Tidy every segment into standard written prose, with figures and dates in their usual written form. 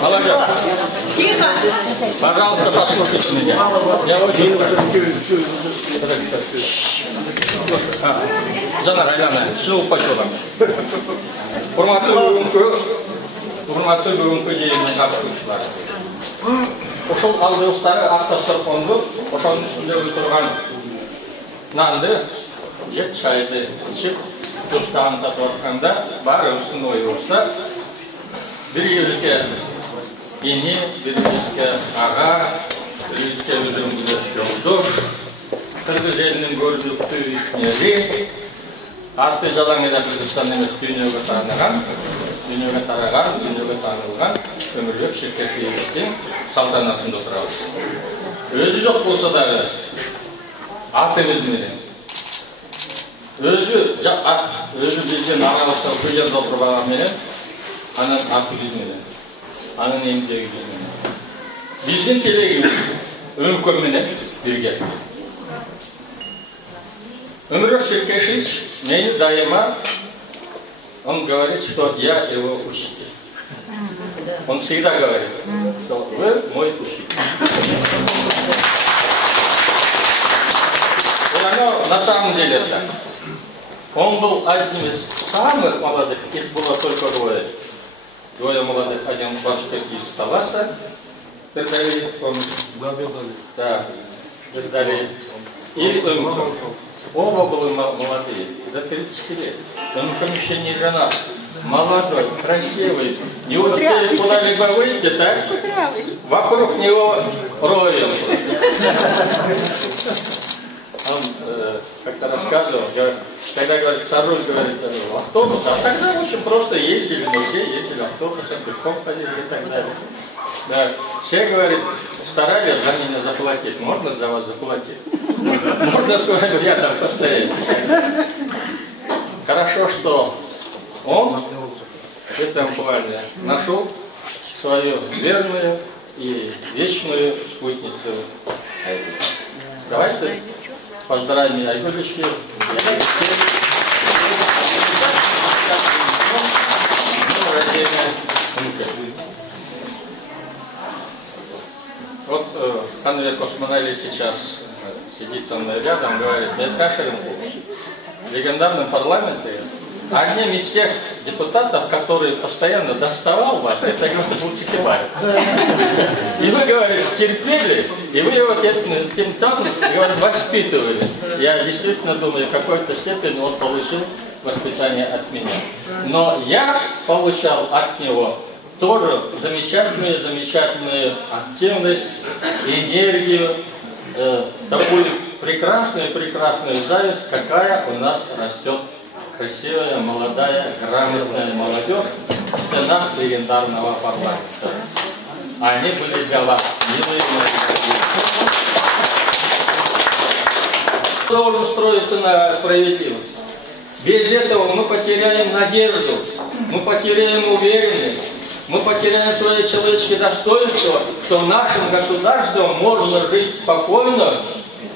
Молодец. Тихо. Пожалуйста, послушайте меня. Я очень Жанар Айлана, шыл почетом. Урматтуу бүгүнкү жыйындын катышуучулары. Ошол алдыбыздагы автостопконду, ошонун үстүндө турган нанды, жеп чайды ичип, туштагын татып атканда, баарыбыздын оюбузда бирибизге эне, бирибизге ага, бирибизге өзүбүзгө жолдош, кыргыз элинин көрүнүктүү ишмери, аты жалаң эле Кыргызстан эмес дүйнөгө таанылган, дүйнөгө таанылган Өмүрбек Шеркешиевдин салтанатында турабыз. Өзү жок болсо дагы атыбыз менен, өзү биздин арабызда ушул жерде отурган менен, анын атыбыз менен, анын эмгегибиз менен, биздин тилегибиз Өңкө менен бирге. Өмүрбек Шеркешевич мне дайыма, он говорит, что я его учитель. Он всегда говорит, что вы мой учитель. Но на самом деле так. Он был одним из самых молодых, их было только двое. Двое молодых, один башкир из Таласа, Бердали, да, Бердали, и Өмком. Оба были молодые, до 30 лет. Өмком еще не женат. Молодой, красивый, не успеет куда-либо выйти, так? Вокруг него роем. Он как-то рассказывал, когда, говорит, сажусь, говорит, в автобус, а тогда, в общем, просто ездили, мы все ездили автобусом, пешком ходили и так далее. Да, все, говорит, старались за меня заплатить. Можно за вас заплатить? Можно с вами рядом постоять? Хорошо, что он в этом плане нашел свою верную и вечную спутницу. Давайте поздравим Айгулечки. Вот Андрей Космонали сейчас сидит со мной рядом, говорит, Мирка Шеремков, в легендарном парламенте одним из тех депутатов, который постоянно доставал вас, это был Чекибаев. И вы, говорит, терпели, и вы его тем самым, говорит, воспитывали. Я действительно думаю, в какой-то степени он получил воспитание от меня. Но я получал от него тоже замечательную активность, энергию, такую прекрасную зависть, какая у нас растет красивая, молодая, грамотная молодежь в стенах легендарного парламента. Они были для вас милые мои. Должен строиться на справедливость. Без этого мы потеряем надежду, мы потеряем уверенность, мы потеряем свое человеческое достоинство, что нашим государством можно жить спокойно,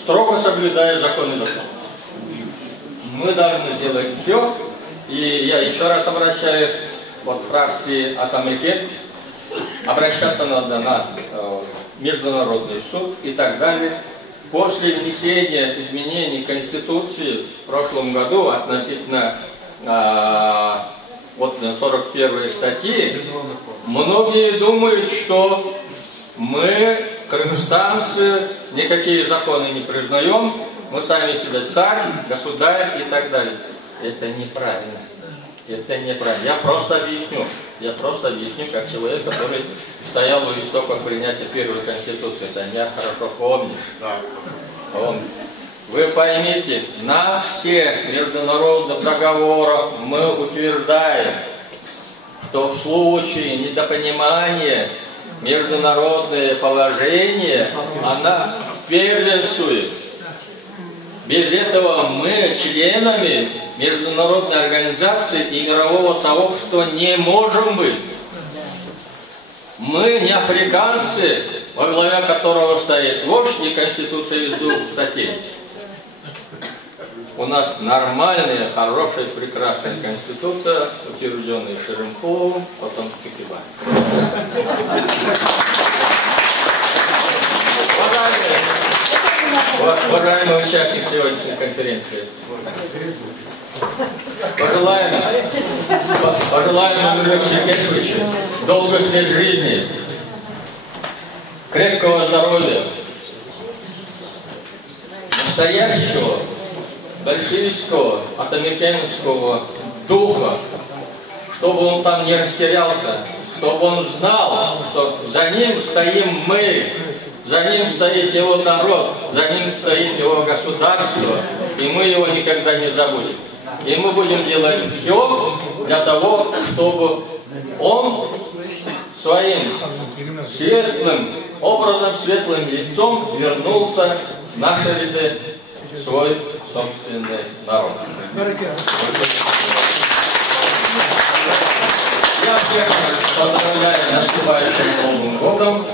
строго соблюдая законы и закон. Мы должны сделать все, и я еще раз обращаюсь от фракции Атамекен, обращаться надо на Международный суд и так далее. После внесения изменений Конституции в прошлом году относительно вот 41 статьи, многие думают, что мы, кыргызстанцы, никакие законы не признаем, мы сами себе царь, государь и так далее. Это неправильно. Это неправильно. Я просто объясню, как человек, который стоял у истоков принятия первой Конституции. Это я хорошо помнишь. Вы поймите, на всех международных договорах мы утверждаем, что в случае недопонимания международное положение, она первенствует. Без этого мы членами международной организации и мирового сообщества не можем быть. Мы не африканцы, во главе которого стоит вождь и Конституция из двух статей. у нас нормальная, хорошая, прекрасная конституция, утвержденная Шеремковым, потом Кикибаевым. Уважаемые участники сегодняшней конференции, пожелаем Олегу Шикешевичу долгих лет жизни, крепкого здоровья, настоящего большевистского, атамекенского духа, чтобы он там не растерялся, чтобы он знал, что за ним стоим мы, за ним стоит его народ, за ним стоит его государство, и мы его никогда не забудем. И мы будем делать все для того, чтобы он своим светлым образом, светлым лицом вернулся в наши ряды, в свой собственный народ. Я всех поздравляю с наступающим Новым годом.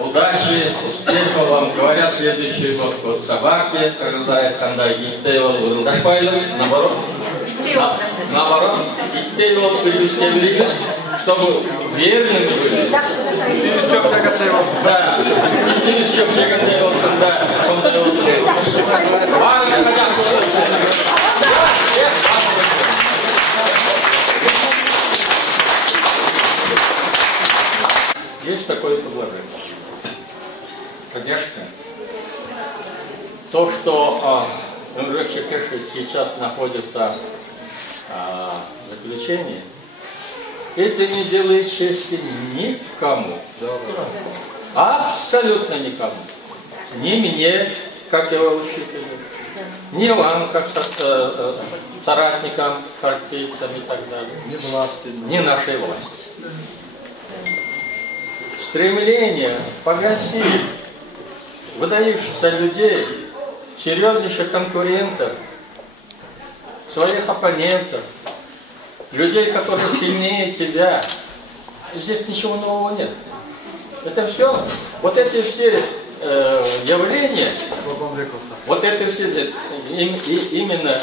Удачи, успехов вам. Говорят, следующий год вот собаки, Карзай, Хандай, Гиттейл, Урудашпайлов, наоборот. Наоборот, Гиттейл, Урудашпайлов, чтобы верными были. Да. Гиттейл, Гиттейл, да, есть такое предложение. Конечно, то, что Олег Шикешевич сейчас находится в заключении, это не делает чести никому. Абсолютно никому. Ни мне, как его учителю, ни вам, как соратникам, партийцам и так далее, ни нашей власти. Стремление погасить выдающихся людей, серьезнейших конкурентов, своих оппонентов, людей, которые сильнее тебя. Здесь ничего нового нет. Это все, вот эти все явления, вот это все именно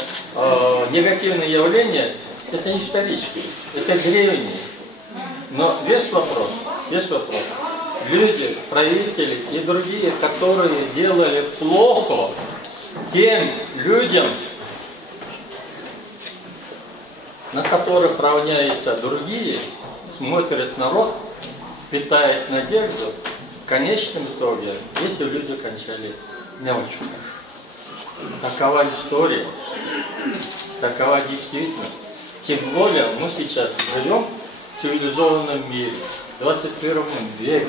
негативные явления, это исторические, это древние. Но весь вопрос. Люди, правители и другие, которые делали плохо тем людям, на которых равняются другие, смотрят народ, питает надежду, в конечном итоге эти люди кончали не очень хорошо. Такова история, такова действительность. Тем более мы сейчас живем в цивилизованном мире, в 21 веке.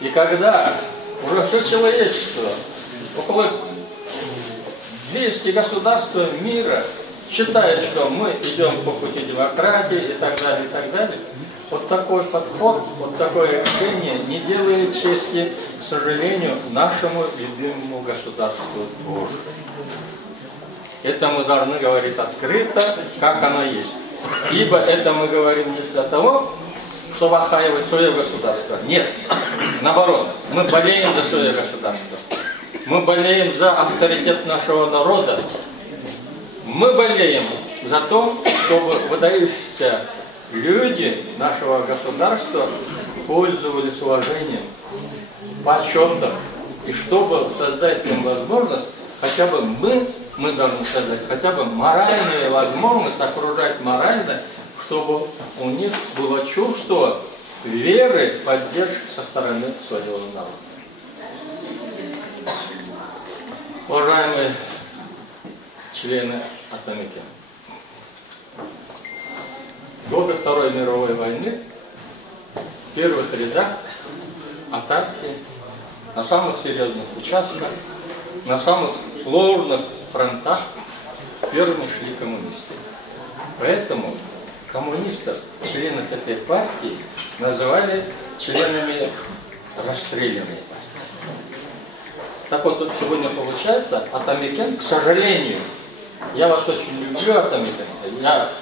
И когда уже все человечество, около 200 государств мира считают, что мы идем по пути демократии и так далее, вот такой подход, вот такое решение не делает чести, к сожалению, нашему любимому государству тоже. Это мы должны говорить открыто, как оно есть. Ибо это мы говорим не для того, чтобы охаивать свое государство. Нет. Наоборот, мы болеем за свое государство. Мы болеем за авторитет нашего народа. Мы болеем за то, чтобы выдающиеся люди нашего государства пользовались уважением, почетом. И чтобы создать им возможность, хотя бы мы должны создать хотя бы моральную возможность окружать морально, чтобы у них было чувство веры, поддержки со стороны своего народа. Уважаемые члены Атамекен, в годы Второй мировой войны в первых рядах атаки на самых серьезных участках, на самых сложных фронтах первыми шли коммунисты. Поэтому коммунистов, членов этой партии, называли членами расстрелянной партии. Так вот, тут сегодня получается, Атамекен, к сожалению, я вас очень люблю, атамекенцы, я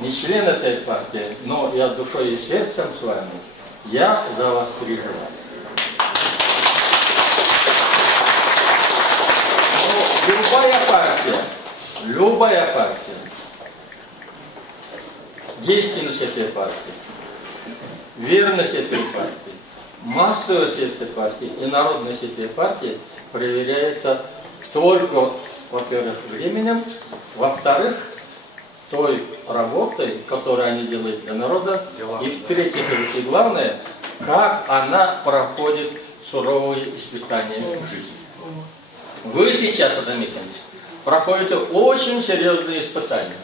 не член этой партии, но я душой и сердцем с вами, я за вас переживаю. Но любая партия, любая партия, действенность этой партии, верность этой партии, массовость этой партии и народность этой партии проверяется только, во-первых, временем, во-вторых, той работой, которую они делают для народа, и в-третьих, и главное, как она проходит суровые испытания в жизни. Вы сейчас, Адам Михайлович, проходите очень серьезные испытания.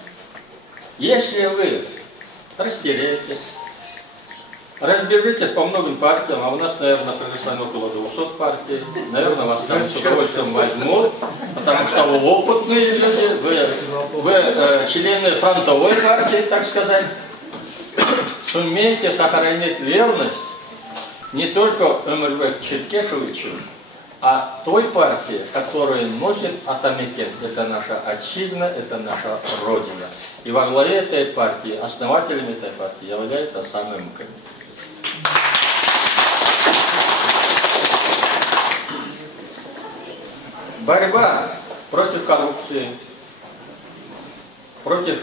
Если вы растеряетесь, разбежитесь по многим партиям, а у нас, наверное, прогрессивно около 200 партий, наверное, вас там с удовольствием возьмут, потому что вы опытные люди, вы члены фронтовой партии, так сказать, сумеете сохранить верность не только МРВ Черкешевичу, а той партии, которая носит Атамекен. Это наша отчизна, это наша Родина. И во главе этой партии, основателем этой партии является сам МК. Борьба против коррупции, против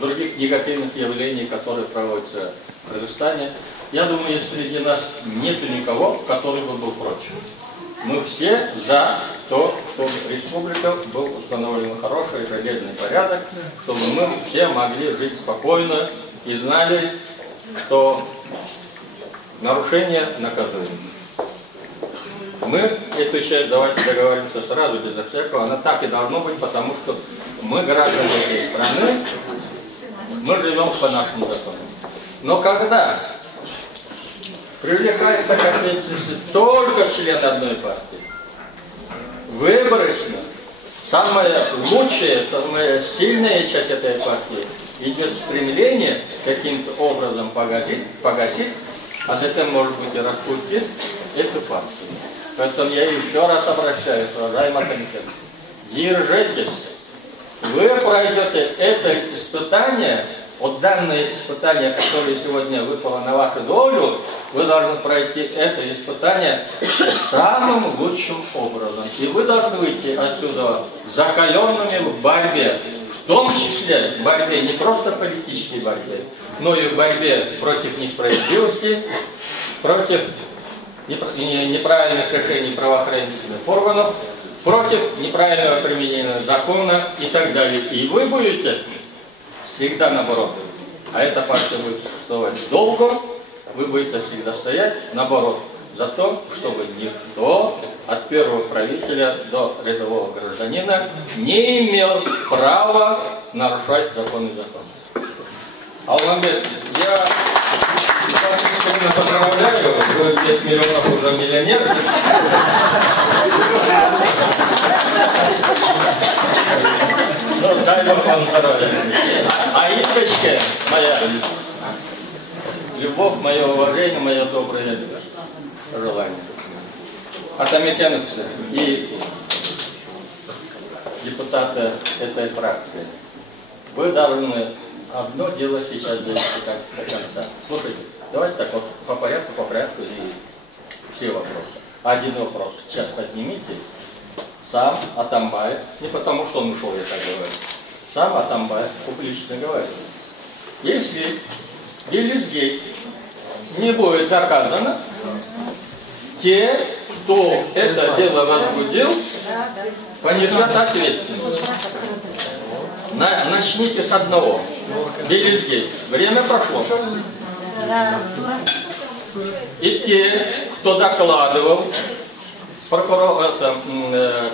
других негативных явлений, которые проводятся в Кыргызстане. Я думаю, среди нас нет никого, который бы был против. Мы все за то, чтобы в республике был установлен хороший железный порядок, чтобы мы все могли жить спокойно и знали, что нарушение наказуемо. Мы эту часть давайте договоримся сразу, безо всякого. Она так и должно быть, потому что мы граждане этой страны, мы живем по нашему закону. Но когда привлекается к ответственности только член одной партии, выборочно, самая лучшая, самая сильная часть этой партии идет стремление каким-то образом погасить, а затем, может быть, и распустить эту партию. Поэтому я еще раз обращаюсь, уважаемые комитеты, держитесь. Вы пройдете это испытание, вот данное испытание, которое сегодня выпало на вашу долю, вы должны пройти это испытание самым лучшим образом. И вы должны выйти отсюда закаленными в борьбе. В том числе в борьбе не просто политической борьбе, но и в борьбе против несправедливости, против неправильных решений правоохранительных органов, против неправильного применения закона и так далее. И вы будете всегда наоборот. А эта партия будет существовать долго, вы будете всегда стоять наоборот. За то, чтобы никто от первого правителя до рядового гражданина не имел права нарушать закон и закон. Алмамбет, я вас поздравляю, вы 5 миллионов уже миллионер. Ну, дай Бог вам здоровья. А Ирочке моя любовь, мое уважение, мое доброе желание. Атамекеновцы и депутаты этой фракции, вы должны одно дело сейчас довести до конца. Слушайте, давайте так вот по порядку и все вопросы. Один вопрос сейчас поднимите. Сам Атамбаев, не потому что он ушел, я так говорю, сам Атамбаев публично говорит, если Билизгейт не будет доказано, те, кто это дело возбудил, понесет ответственность. Начните с одного. Билизгейт. Время прошло. И те, кто докладывал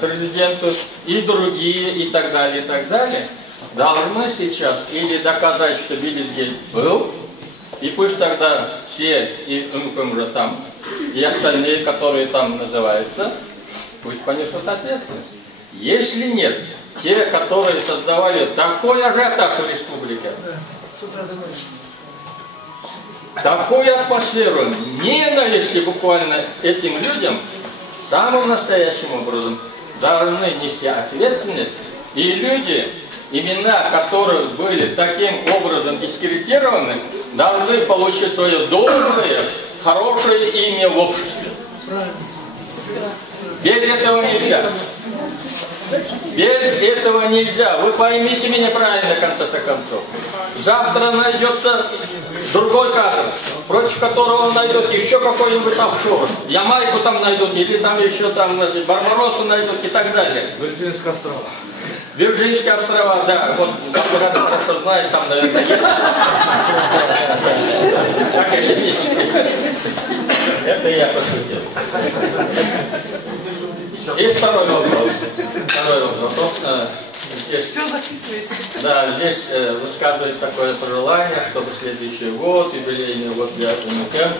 президенту и другие и так далее, должны сейчас или доказать, что Билизгейт был, и пусть тогда все, и уже там, и остальные, которые там называются, пусть понесут ответственность. Если нет, те, которые создавали такой ажиотаж в республике, такую атмосферу ненависти буквально этим людям, самым настоящим образом должны нести ответственность, и люди, имена которых были таким образом дискредитированы, должны получить свое доброе, хорошее имя в обществе. Без этого нельзя. Без этого нельзя. Вы поймите меня правильно, в конце-то концов. Завтра найдется другой кадр, против которого он найдет еще какой-нибудь офшор. Ямайку там найдут, или там еще там, Барбаросу найдут и так далее. Вирджинские острова. Вирджинские острова, да. Вот, ребята хорошо знают, там, наверное, есть. Такая вещь. Это я пошутил. И второй вопрос. Здесь, все записывается. да, здесь высказывается такое пожелание, чтобы следующий год, юбилейный год для УНК,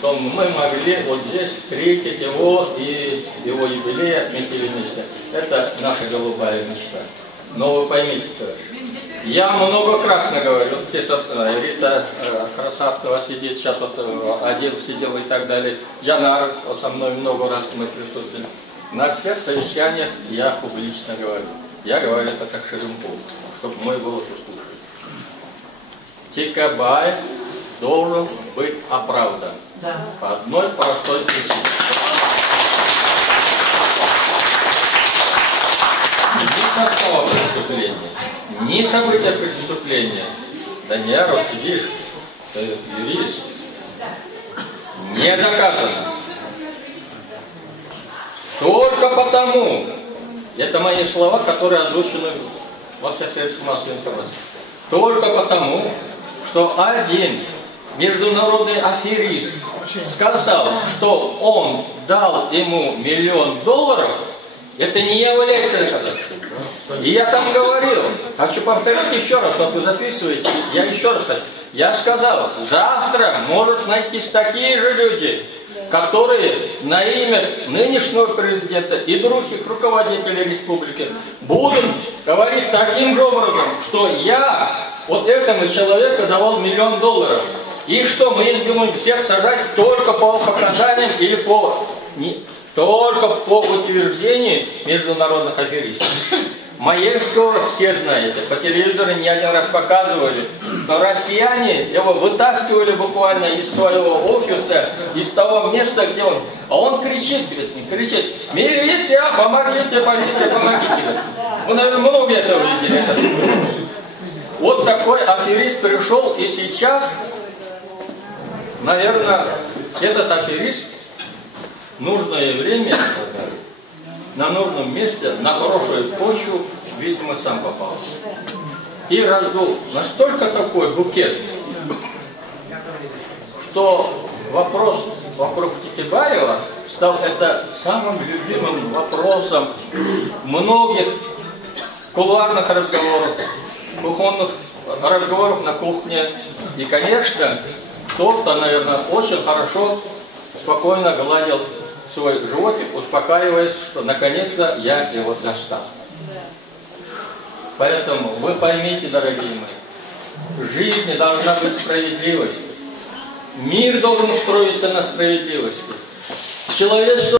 то мы могли вот здесь встретить его и его юбилей отметили вместе. Это наша голубая мечта. Но вы поймите, я многократно говорю, вот здесь вот Рита Красавцева сидит, сейчас вот один сидел и так далее, Жанар, вот со мной много раз мы присутствовали. На всех совещаниях я публично говорю. Я говорю это как Шеремков, чтобы мой голос услышать. Тикабаев должен быть оправдан. Да. По одной простой причине. Ни состава преступления, ни события преступления. Даниаров, сидишь, ты юрист, не доказано. Только потому, это мои слова, которые озвучены во всех средствах массовой информации, только потому, что один международный аферист сказал, что он дал ему $1 миллион, это не является доказательством. И я там говорил, хочу повторить еще раз, вот вы записываете, я еще раз хочу. Я сказал, завтра может найтись такие же люди, которые на имя нынешнего президента и других руководителей республики будут говорить таким же образом, что я вот этому человеку давал $1 миллион. И что мы им будем всех сажать только по показаниям или только по утверждению международных аферистов. Маевского все знаете, по телевизору не один раз показывали, что россияне его вытаскивали буквально из своего офиса, из того места, где он. А он кричит, кричит: милиция, помогите, полиция, помогите. Вы, наверное, много этого видели. Вот такой аферист пришел, и сейчас, наверное, этот аферист в нужное время, на нужном месте, на хорошую почву, видимо, сам попал. И раздул настолько такой букет, что вопрос вокруг Тикибаева стал это самым любимым вопросом многих кулуарных разговоров, кухонных разговоров на кухне. И, конечно, кто-то, наверное, очень хорошо, спокойно гладил свой животик, успокаиваясь, что наконец-то я его достал. Поэтому вы поймите, дорогие мои, в жизни должна быть справедливость. Мир должен строиться на справедливости. Человечество